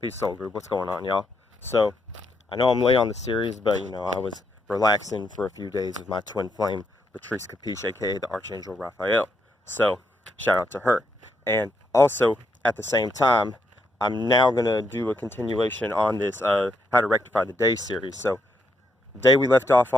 Peace Soul Group, what's going on, y'all? So, I know I'm late on the series, but, you know, I was relaxing for a few days with my twin flame, Latrice Capiche, aka the Archangel Raphael. So, shout out to her. And also, at the same time, I'm now going to do a continuation on this How to Rectify the Dayz series. So, last day we left off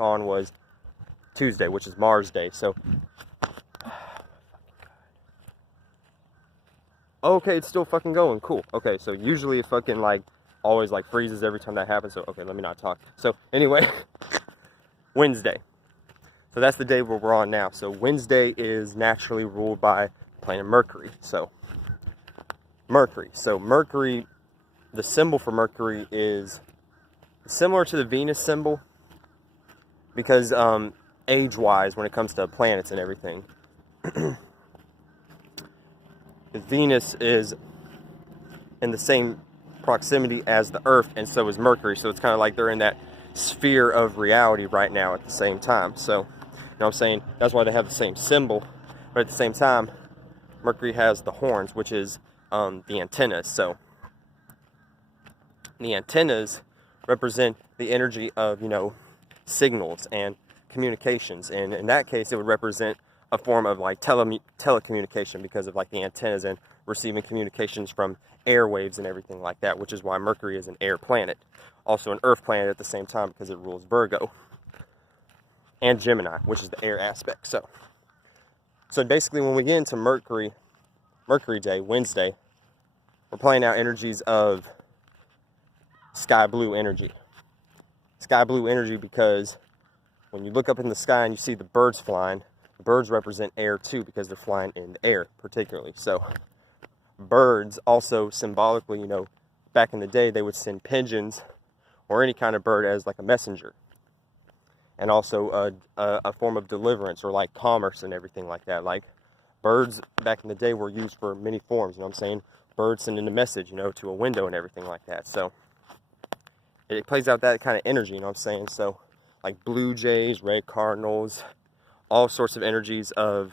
on was Tuesday, which is Mars Day. So, okay, it's still fucking going. Cool. Okay, so usually it fucking always freezes every time that happens. So okay, let me not talk. So anyway, Wednesday. So that's the day where we're on now. So Wednesday is naturally ruled by planet Mercury. So Mercury. So Mercury, the symbol for Mercury is similar to the Venus symbol because age-wise, when it comes to planets and everything. Venus is in the same proximity as the Earth, and so is Mercury. So it's kind of like they're in that sphere of reality right now at the same time. So, you know what I'm saying? That's why they have the same symbol. But at the same time, Mercury has the horns, which is the antennas. So the antennas represent the energy of, you know, signals and communications. And in that case, it would represent a form of telecommunication because of the antennas and receiving communications from airwaves and everything like that, which is why Mercury is an air planet. Also an earth planet at the same time because it rules Virgo and Gemini, which is the air aspect. So basically when we get into Mercury Day, Wednesday, we're playing out energies of sky blue energy. Sky blue energy because when you look up in the sky and you see the birds flying, birds represent air too because they're flying in the air particularly. So birds also symbolically, you know, back in the day they would send pigeons or any kind of bird as a messenger. And also a form of deliverance or commerce and everything like that. Birds back in the day were used for many forms, you know what I'm saying? Birds sending a message, you know, to a window and everything like that. So it plays out that kind of energy, you know what I'm saying? So blue jays, red cardinals, all sorts of energies of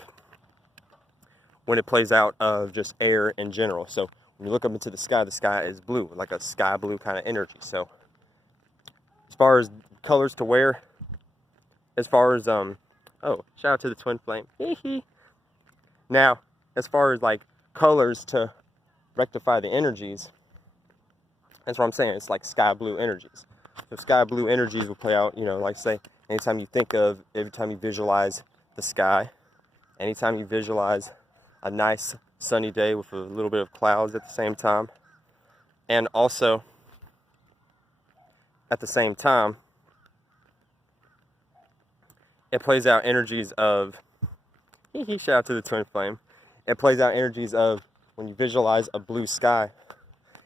when it plays out of just air in general. So when you look up into the sky is blue, like a sky blue kind of energy. So as far as colors to wear, as far as oh, shout out to the twin flame. Now, as far as colors to rectify the energies, that's what I'm saying. It's sky blue energies. So sky blue energies will play out, you know, say anytime you think of, every time you visualize the sky, anytime you visualize a nice sunny day with a little bit of clouds at the same time, and also at the same time, it plays out energies of, shout out to the twin flame, it plays out energies of when you visualize a blue sky,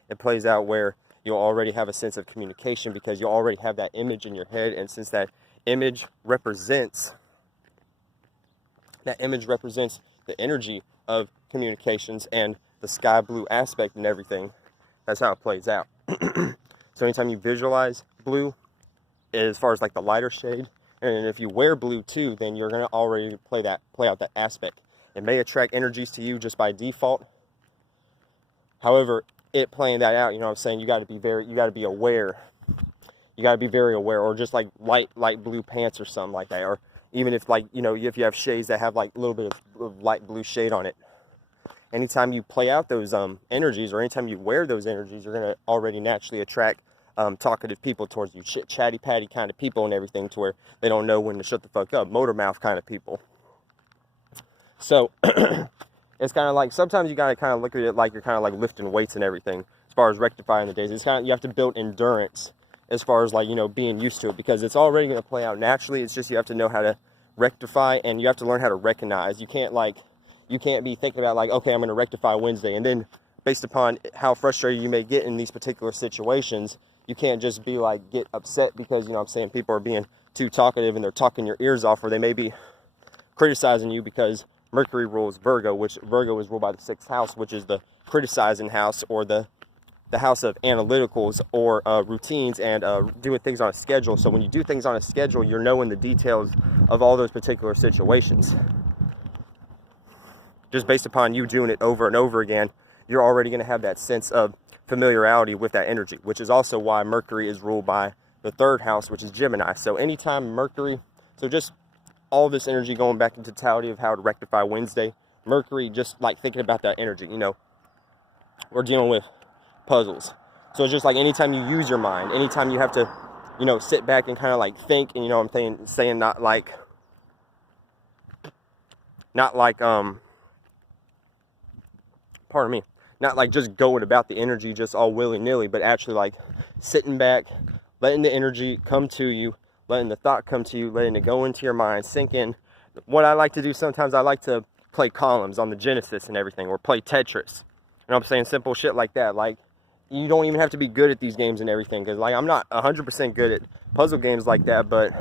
it plays out where you'll already have a sense of communication because you already have that image in your head, and since that image represents the energy of communications and the sky blue aspect and everything, that's how it plays out. So anytime you visualize blue, as far as the lighter shade, and if you wear blue too, then you're gonna already play out that aspect. It may attract energies to you just by default. However, it playing that out, you know what I'm saying, you gotta be aware. You gotta be very aware, or just light blue pants or something like that, or even if you know, if you have shades that have a little bit of light blue shade on it. Anytime you play out those energies, or anytime you wear those energies, you're gonna already naturally attract talkative people towards you, chatty patty kind of people and everything, to where they don't know when to shut the fuck up, motor mouth kind of people. So it's kind of sometimes you gotta kind of look at it like you're kind of lifting weights and everything as far as rectifying the days. It's kind of, you have to build endurance as far as you know, being used to it, because it's already going to play out naturally. It's just you have to know how to rectify, and you have to learn how to recognize. You can't be thinking about okay, I'm going to rectify Wednesday, and then based upon how frustrated you may get in these particular situations, you can't just be get upset because, you know what I'm saying, people are being too talkative and they're talking your ears off, or they may be criticizing you because Mercury rules Virgo, which Virgo is ruled by the 6th house, which is the criticizing house, or the house of analyticals or routines and doing things on a schedule. So when you do things on a schedule, you're knowing the details of all those particular situations. Just based upon you doing it over and over again, you're already going to have that sense of familiarity with that energy, which is also why Mercury is ruled by the third house, which is Gemini. So anytime Mercury, so just all this energy going back in totality of how to rectify Wednesday, Mercury, just like thinking about that energy, you know, we're dealing with puzzles. So it's just like anytime you use your mind, anytime you have to, you know, sit back and kind of like think, and you know what I'm saying not like pardon me, not like just going about the energy just all willy-nilly, but actually like sitting back, letting the energy come to you, letting the thought come to you, letting it go into your mind, sink in. What I like to do sometimes, I like to play columns on the Genesis and everything, or play Tetris. You know what I'm saying? Simple shit like that. Like, you don't even have to be good at these games and everything, because like I'm not 100% good at puzzle games like that, but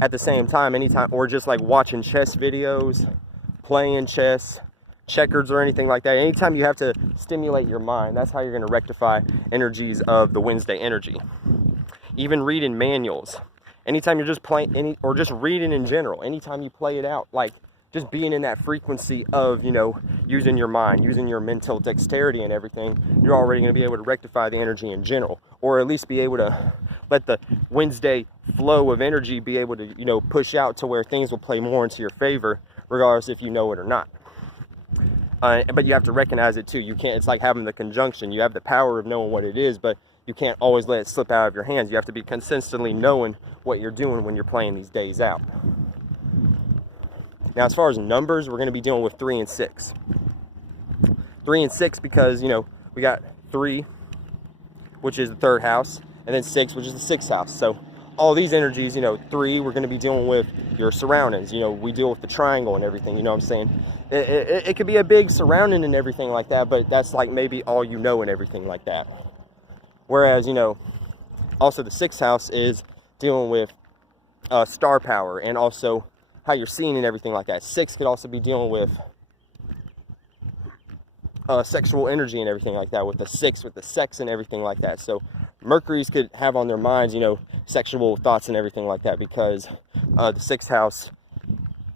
at the same time, anytime, or just like watching chess videos, playing chess, checkers, or anything like that, anytime you have to stimulate your mind, that's how you're going to rectify energies of the Wednesday energy. Even reading manuals, anytime you're just playing or just reading in general, anytime you play it out, like just being in that frequency of, you know, using your mind, using your mental dexterity and everything, you're already going to be able to rectify the energy in general, or at least be able to let the Wednesday flow of energy be able to, you know, push out to where things will play more into your favor, regardless if you know it or not. But you have to recognize it too. You can't, it's like having the conjunction. You have the power of knowing what it is, but you can't always let it slip out of your hands. You have to be consistently knowing what you're doing when you're playing these days out. Now, as far as numbers, we're going to be dealing with 3 and 6. 3 and 6 because, you know, we got 3, which is the third house, and then 6, which is the sixth house. So all these energies, you know, 3, we're going to be dealing with your surroundings. You know, we deal with the triangle and everything, you know what I'm saying? It could be a big surrounding and everything like that, but that's like maybe all you know and everything like that. Whereas, you know, also the sixth house is dealing with star power and also how you're seeing and everything like that. 6 could also be dealing with sexual energy and everything like that, with the 6, with the sex and everything like that. So Mercury's could have on their minds, you know, sexual thoughts and everything like that, because the 6th house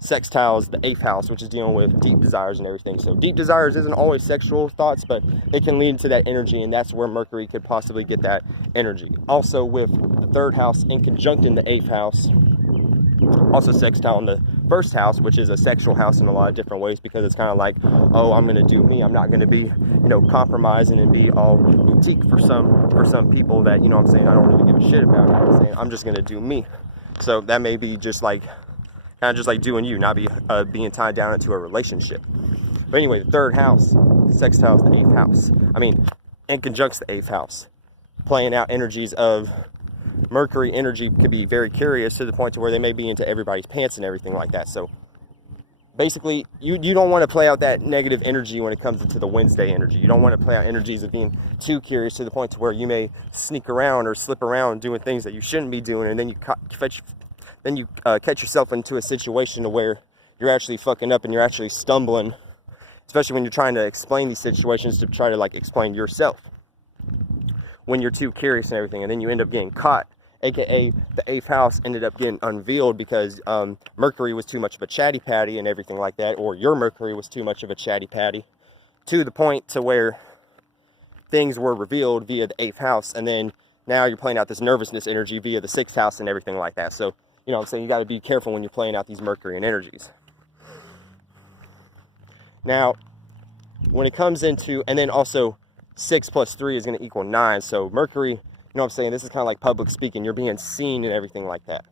sextiles the 8th house, which is dealing with deep desires and everything. So deep desires isn't always sexual thoughts, but it can lead to that energy, and that's where Mercury could possibly get that energy. Also with the 3rd house in conjuncting the 8th house, also sextile in the 1st house, which is a sexual house in a lot of different ways, because it's kind of like, oh, I'm going to do me. I'm not going to be, you know, compromising and be all boutique for some people that, you know what I'm saying, I don't really give a shit about. You know what I'm saying? I'm just going to do me. So that may be just like, kind of just like doing you, not be being tied down into a relationship. But anyway, the 3rd house sextiles the 8th house. I mean, and conjuncts the 8th house, playing out energies of Mercury energy could be very curious to the point to where they may be into everybody's pants and everything like that. So basically, you don't want to play out that negative energy when it comes into the Wednesday energy. You don't want to play out energies of being too curious to the point to where you may sneak around or slip around doing things that you shouldn't be doing, and then you catch yourself into a situation to where you're actually fucking up and you're actually stumbling, especially when you're trying to explain these situations to try to like explain yourself, when you're too curious and everything, and then you end up getting caught, aka the 8th house ended up getting unveiled because Mercury was too much of a chatty patty and everything like that, or your Mercury was too much of a chatty patty, to the point to where things were revealed via the 8th house, and then now you're playing out this nervousness energy via the 6th house and everything like that. So, you know what I'm saying, you got to be careful when you're playing out these Mercury energies. Now, when it comes into, and then also 6 plus 3 is going to equal 9. So Mercury, you know what I'm saying, this is kind of like public speaking. You're being seen and everything like that.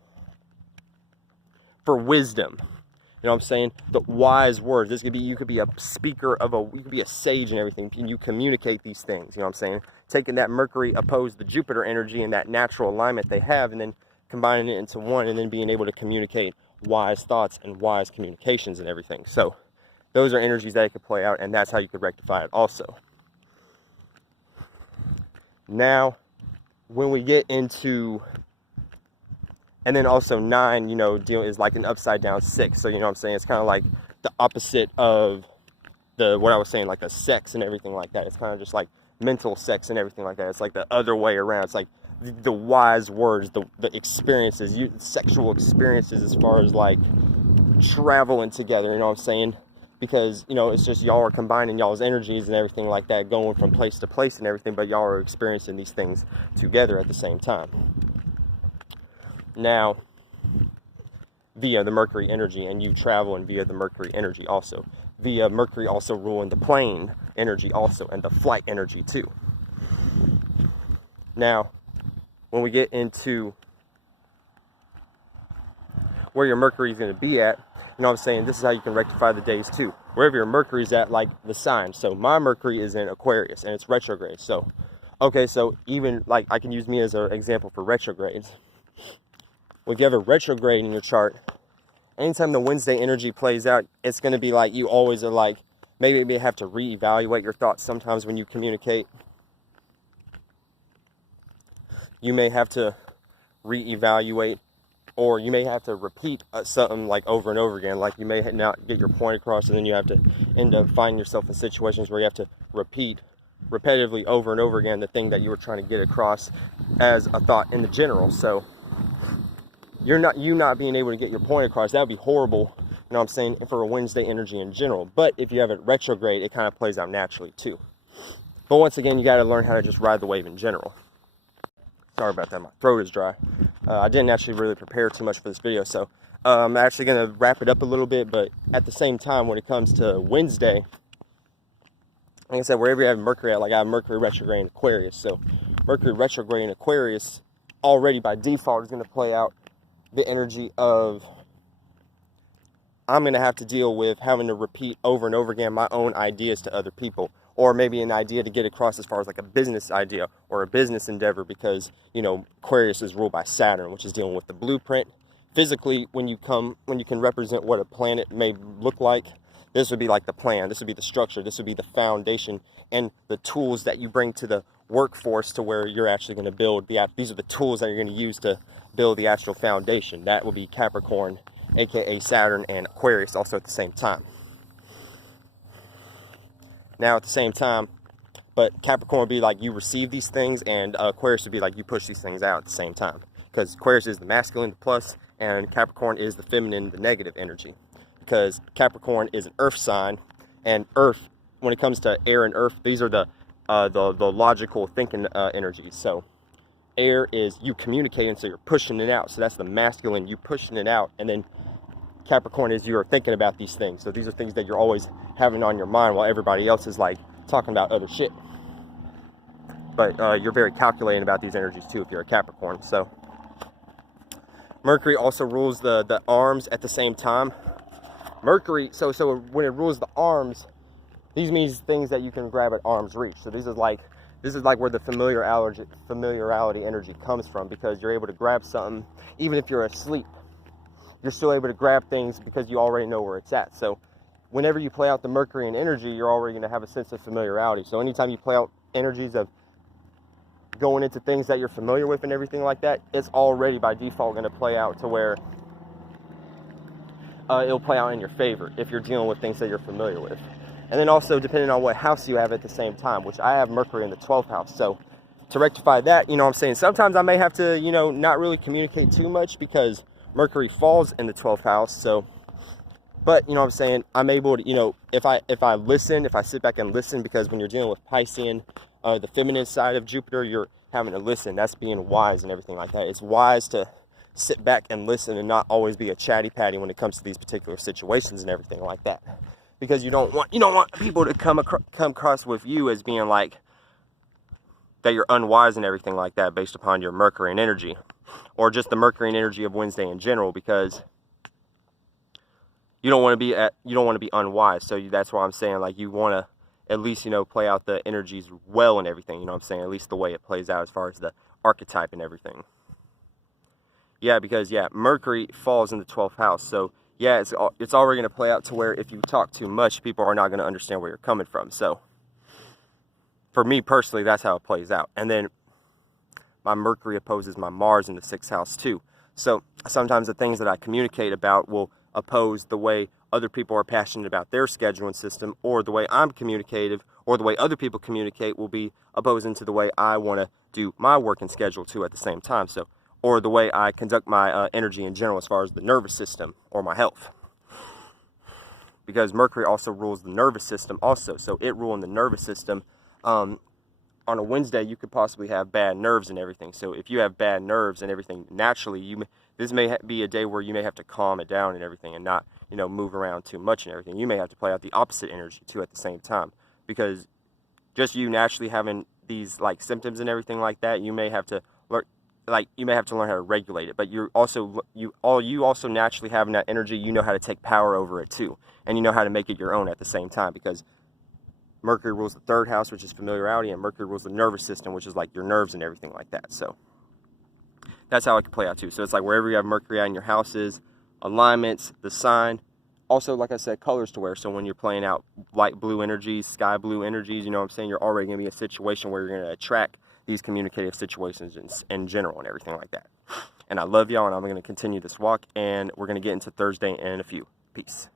For wisdom, you know what I'm saying, the wise words. This could be, you could be a speaker of you could be a sage and everything. And you communicate these things, you know what I'm saying. Taking that Mercury opposed the Jupiter energy and that natural alignment they have, and then combining it into one, and then being able to communicate wise thoughts and wise communications and everything. So those are energies that it could play out, and that's how you could rectify it also. Now, when we get into, and then also 9, you know, is like an upside down 6. So, you know what I'm saying, it's kind of like the opposite of what I was saying, like a sex and everything like that. It's kind of just like mental sex and everything like that. It's like the other way around. It's like the wise words, the experiences, sexual experiences, as far as like traveling together, you know what I'm saying, because, you know, it's just y'all are combining y'all's energies and everything like that, going from place to place and everything, but y'all are experiencing these things together at the same time. Now, via the Mercury energy, and you traveling via the Mercury energy also. Via Mercury also ruling the plane energy also, and the flight energy too. Now, when we get into where your Mercury is going to be at, you know what I'm saying, this is how you can rectify the days too. Wherever your Mercury is at, like the sign. So my Mercury is in Aquarius, and it's retrograde. So, okay, so even, like, I can use me as an example for retrogrades. If you have a retrograde in your chart, anytime the Wednesday energy plays out, it's going to be like you always are like, maybe you have to reevaluate your thoughts sometimes when you communicate. You may have to reevaluate, or you may have to repeat something like over and over again. Like you may not get your point across, and then you have to end up finding yourself in situations where you have to repeat repetitively over and over again the thing that you were trying to get across as a thought in the general. So you not being able to get your point across, that would be horrible, you know what I'm saying, for a Wednesday energy in general. But if you have it retrograde, it kind of plays out naturally too. But once again, you got to learn how to just ride the wave in general. Sorry about that, my throat is dry. I didn't actually really prepare too much for this video, so I'm actually going to wrap it up a little bit. But at the same time, when it comes to Wednesday, like I said, wherever you have Mercury at, like I have Mercury retrograde in Aquarius. So Mercury retrograde in Aquarius already by default is going to play out the energy of, I'm going to have to deal with having to repeat over and over again my own ideas to other people, or maybe an idea to get across as far as like a business idea or a business endeavor, because, you know, Aquarius is ruled by Saturn, which is dealing with the blueprint. Physically, when you can represent what a planet may look like, this would be like the plan, this would be the structure, this would be the foundation, and the tools that you bring to the workforce to where you're actually going to build these are the tools that you're going to use to build the actual foundation. That will be Capricorn, aka Saturn, and Aquarius also at the same time. Now at the same time, but Capricorn would be like you receive these things, and Aquarius would be like you push these things out at the same time, because Aquarius is the masculine, the plus, and Capricorn is the feminine, the negative energy, because Capricorn is an earth sign, and earth, when it comes to air and earth, these are the logical thinking energies. So air is you communicating, so you're pushing it out, so that's the masculine, you pushing it out. And then Capricorn is you're thinking about these things, so these are things that you're always having on your mind while everybody else is like talking about other shit. But you're very calculating about these energies too if you're a Capricorn. So Mercury also rules the arms at the same time. Mercury, so when it rules the arms, these means things that you can grab at arm's reach. So this is like where the familiarity energy comes from, because you're able to grab something even if you're asleep. You're still able to grab things because you already know where it's at. So whenever you play out the Mercury energy, you're already going to have a sense of familiarity. So anytime you play out energies of going into things that you're familiar with and everything like that, it's already by default going to play out to where it'll play out in your favor if you're dealing with things that you're familiar with. And then also depending on what house you have at the same time, which I have Mercury in the 12th house. So to rectify that, you know what I'm saying, sometimes I may have to, you know, not really communicate too much because Mercury falls in the 12th house. So, but you know what I'm saying, I'm able to, you know, if I sit back and listen, because when you're dealing with Piscean, the feminine side of Jupiter, you're having to listen. That's being wise and everything like that. It's wise to sit back and listen and not always be a chatty patty when it comes to these particular situations and everything like that. Because you don't want people to come across with you as being like that you're unwise and everything like that based upon your Mercury and energy, or just the Mercury and energy of Wednesday in general, because you don't want to be unwise. So that's why I'm saying, like, you want to at least, you know, play out the energies well and everything, you know what I'm saying, at least the way it plays out as far as the archetype and everything. Yeah, because Mercury falls in the 12th house. So yeah, it's already going to play out to where if you talk too much, people are not going to understand where you're coming from. So for me personally, that's how it plays out. And then my Mercury opposes my Mars in the 6th house too. So sometimes the things that I communicate about will oppose the way other people are passionate about their scheduling system, or the way I'm communicative, or the way other people communicate will be opposing to the way I want to do my working schedule too at the same time. So, or the way I conduct my energy in general as far as the nervous system or my health. because Mercury also rules the nervous system also. So it ruling the nervous system, on a Wednesday, you could possibly have bad nerves and everything. So if you have bad nerves and everything, naturally, this may be a day where you may have to calm it down and everything, and not, you know, move around too much and everything. You may have to play out the opposite energy too at the same time, because just you naturally having these like symptoms and everything like that, you may have to learn, learn how to regulate it. But you also naturally having that energy, you know how to take power over it too, and you know how to make it your own at the same time, because Mercury rules the third house, which is familiarity, and Mercury rules the nervous system, which is like your nerves and everything like that. So that's how it can play out too. So it's like wherever you have Mercury out in your houses, alignments, the sign. Also, like I said, colors to wear. So when you're playing out light blue energies, sky blue energies, you know what I'm saying, you're already going to be in a situation where you're going to attract these communicative situations in general and everything like that. And I love y'all, and I'm going to continue this walk, and we're going to get into Thursday in a few. Peace.